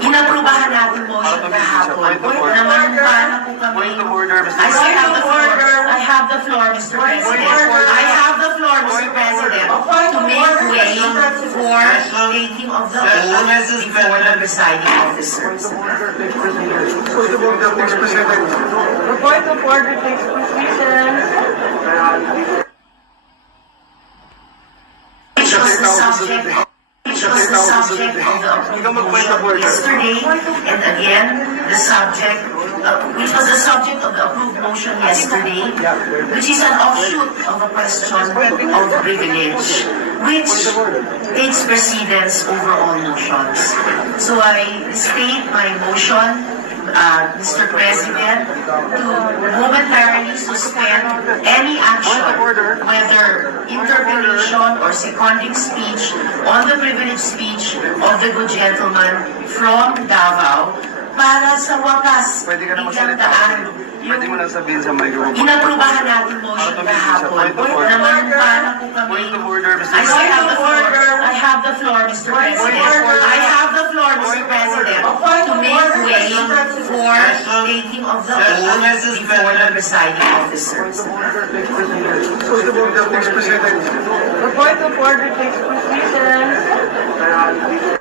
Inaprubahan natin motion kahapon. Naman po kami. I have the floor, Mr. President. I have the floor, Mr. President, to make way for taking of the oath before the presiding officer. Point of order takes position. Which was the subject of the approved motion yesterday, and again, the subject, which was the subject of the approved motion yesterday, which is an offshoot of a question of privilege, which takes precedence over all motions. So I state my motion, Mr. President, to momentarily suspend any action, whether interpellation or seconding speech on the privileged speech of the good gentleman from Davao, para sa wakas, Pwede ka na biglang magsalita. daan Pwede mo lang sabihin sa microphone. inaprubahan natin motion kahapon. Naman para po kami. Point of order, Mr. I President. have the floor. I have the floor, Mr. President. I have the floor, Mr. President, to make way for taking of the oath before the presiding officer. Point of order takes position.